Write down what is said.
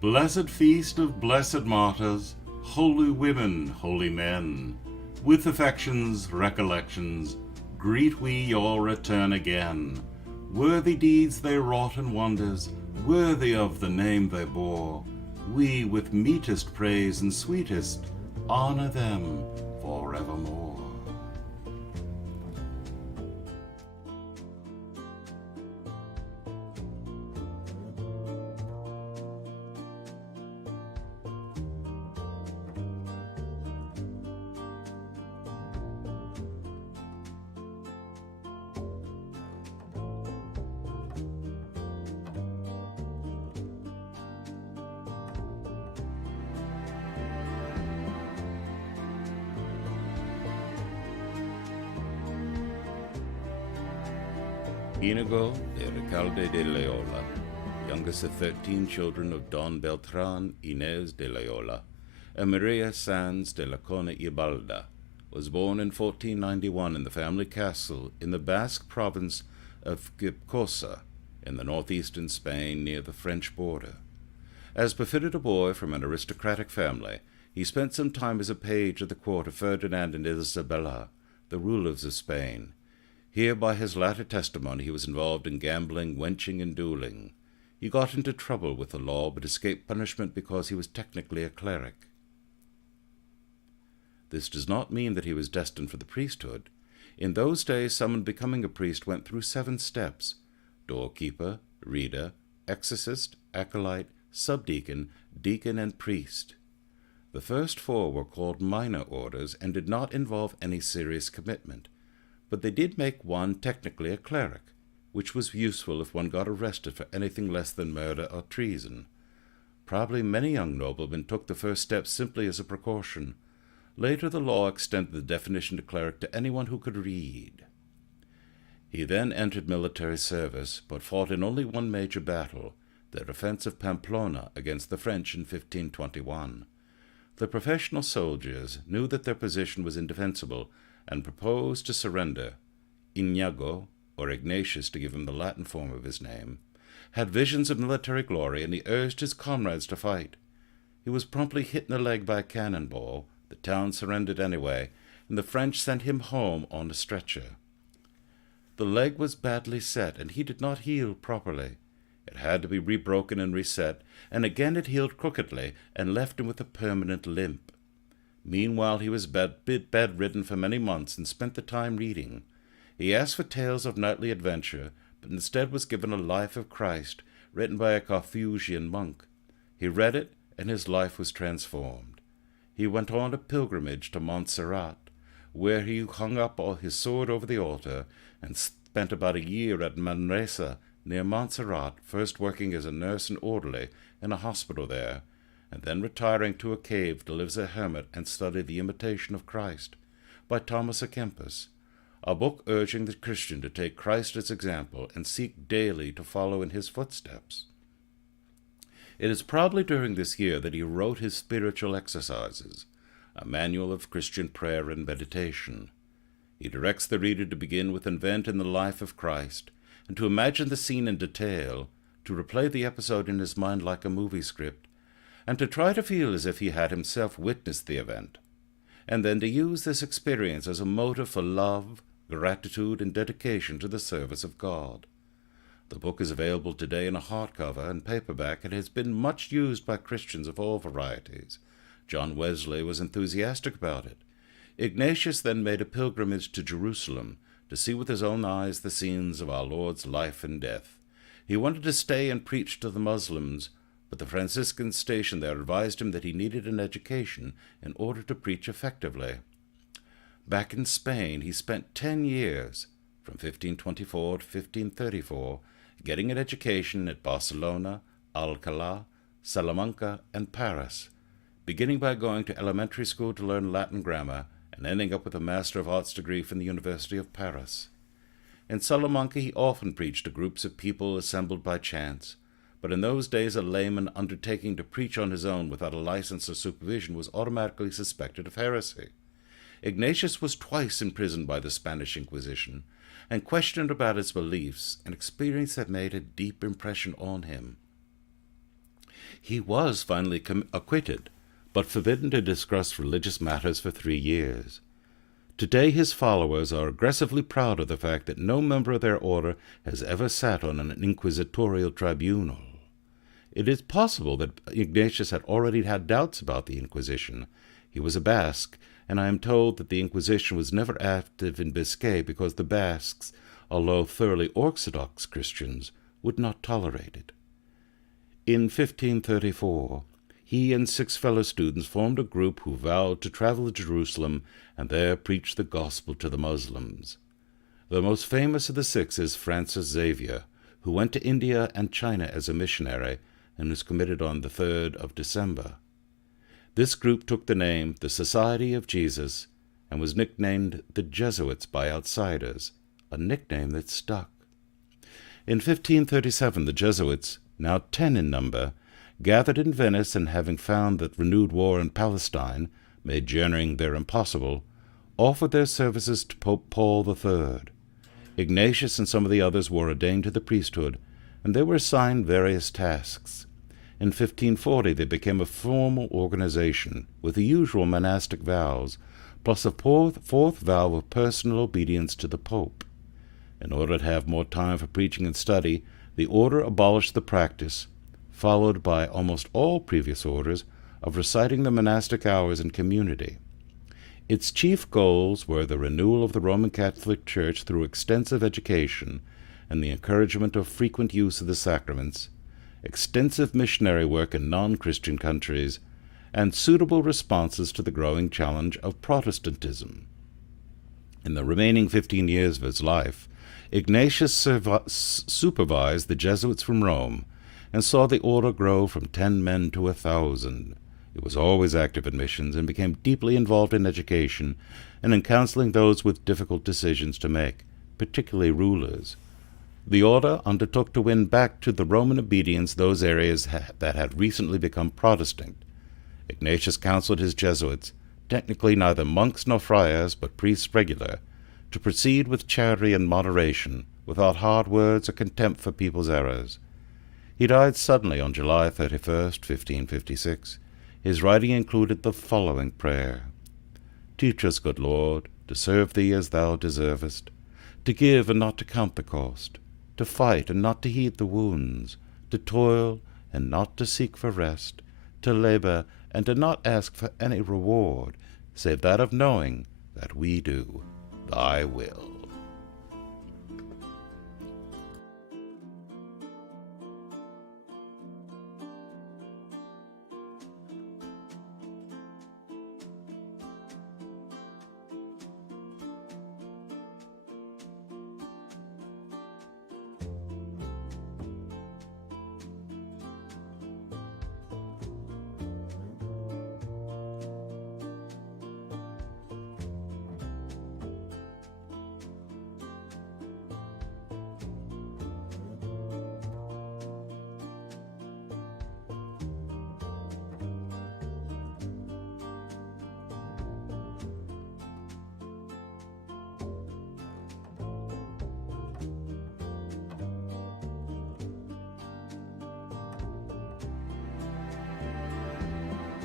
Blessed feast of blessed martyrs, holy women, holy men, with affections, recollections, greet we your return again. Worthy deeds they wrought and wonders, worthy of the name they bore, we with meetest praise and sweetest honor them forevermore. Inigo de Recalde de Loyola, youngest of 13 children of Don Beltran Inez de Loyola and Maria Sanz de la Cona y Balda, was born in 1491 in the family castle in the Basque province of Gipcosa in the northeastern Spain near the French border. As befitted a boy from an aristocratic family, he spent some time as a page at the court of Ferdinand and Isabella, the rulers of Spain. Here, by his latter testimony, he was involved in gambling, wenching, and dueling. He got into trouble with the law, but escaped punishment because he was technically a cleric. This does not mean that he was destined for the priesthood. In those days, someone becoming a priest went through 7 steps: doorkeeper, reader, exorcist, acolyte, subdeacon, deacon, and priest. The first 4 were called minor orders and did not involve any serious commitment, but they did make one technically a cleric, which was useful if one got arrested for anything less than murder or treason. Probably many young noblemen took the first step simply as a precaution. Later the law extended the definition to cleric to anyone who could read. He then entered military service, but fought in only one major battle, the defense of Pamplona against the French in 1521. The professional soldiers knew that their position was indefensible and proposed to surrender. Inigo, or Ignatius to give him the Latin form of his name, had visions of military glory, and he urged his comrades to fight. He was promptly hit in the leg by a cannonball. The town surrendered anyway, and the French sent him home on a stretcher. The leg was badly set, and he did not heal properly. It had to be rebroken and reset, and again it healed crookedly and left him with a permanent limp. Meanwhile he was bedridden for many months and spent the time reading. He asked for tales of knightly adventure, but instead was given a Life of Christ, written by a Carthusian monk. He read it, and his life was transformed. He went on a pilgrimage to Montserrat, where he hung up his sword over the altar, and spent about a year at Manresa, near Montserrat, first working as a nurse and orderly in a hospital there, and then retiring to a cave to live as a hermit and study The Imitation of Christ, by Thomas à Kempis, a book urging the Christian to take Christ as example and seek daily to follow in his footsteps. It is probably during this year that he wrote his Spiritual Exercises, a manual of Christian prayer and meditation. He directs the reader to begin with an event in the life of Christ, and to imagine the scene in detail, to replay the episode in his mind like a movie script, and to try to feel as if he had himself witnessed the event, and then to use this experience as a motive for love, gratitude, and dedication to the service of God. The book is available today in a hardcover and paperback and has been much used by Christians of all varieties. John Wesley was enthusiastic about it. Ignatius then made a pilgrimage to Jerusalem to see with his own eyes the scenes of our Lord's life and death. He wanted to stay and preach to the Muslims, but the Franciscans stationed there advised him that he needed an education in order to preach effectively. Back in Spain, he spent 10 years, from 1524 to 1534, getting an education at Barcelona, Alcalá, Salamanca, and Paris, beginning by going to elementary school to learn Latin grammar and ending up with a Master of Arts degree from the University of Paris. In Salamanca, he often preached to groups of people assembled by chance, but in those days a layman undertaking to preach on his own without a license or supervision was automatically suspected of heresy. Ignatius was twice imprisoned by the Spanish Inquisition and questioned about his beliefs, an experience that made a deep impression on him. He was finally acquitted, but forbidden to discuss religious matters for 3 years. Today his followers are aggressively proud of the fact that no member of their order has ever sat on an inquisitorial tribunal. It is possible that Ignatius had already had doubts about the Inquisition. He was a Basque, and I am told that the Inquisition was never active in Biscay because the Basques, although thoroughly orthodox Christians, would not tolerate it. In 1534, he and 6 fellow students formed a group who vowed to travel to Jerusalem and there preach the gospel to the Muslims. The most famous of the 6 is Francis Xavier, who went to India and China as a missionary and was committed on the 3rd of December. This group took the name the Society of Jesus and was nicknamed the Jesuits by outsiders, a nickname that stuck. In 1537, the Jesuits, now 10 in number, gathered in Venice, and having found that renewed war in Palestine made journeying there impossible, offered their services to Pope Paul III. Ignatius and some of the others were ordained to the priesthood, and they were assigned various tasks. In 1540 they became a formal organization with the usual monastic vows, plus a fourth vow of personal obedience to the Pope. In order to have more time for preaching and study, the order abolished the practice, followed by almost all previous orders, of reciting the monastic hours in community. Its chief goals were the renewal of the Roman Catholic Church through extensive education and the encouragement of frequent use of the sacraments, extensive missionary work in non-Christian countries, and suitable responses to the growing challenge of Protestantism. In the remaining 15 years of his life, Ignatius supervised the Jesuits from Rome and saw the order grow from 10 men to 1,000. It was always active in missions and became deeply involved in education and in counseling those with difficult decisions to make, particularly rulers. The order undertook to win back to the Roman obedience those areas that had recently become Protestant. Ignatius counseled his Jesuits, technically neither monks nor friars, but priests regular, to proceed with charity and moderation, without hard words or contempt for people's errors. He died suddenly on July 31st, 1556. His writing included the following prayer: "Teach us, good Lord, to serve Thee as Thou deservest, to give and not to count the cost, to fight and not to heed the wounds, to toil and not to seek for rest, to labor and to not ask for any reward, save that of knowing that we do Thy will."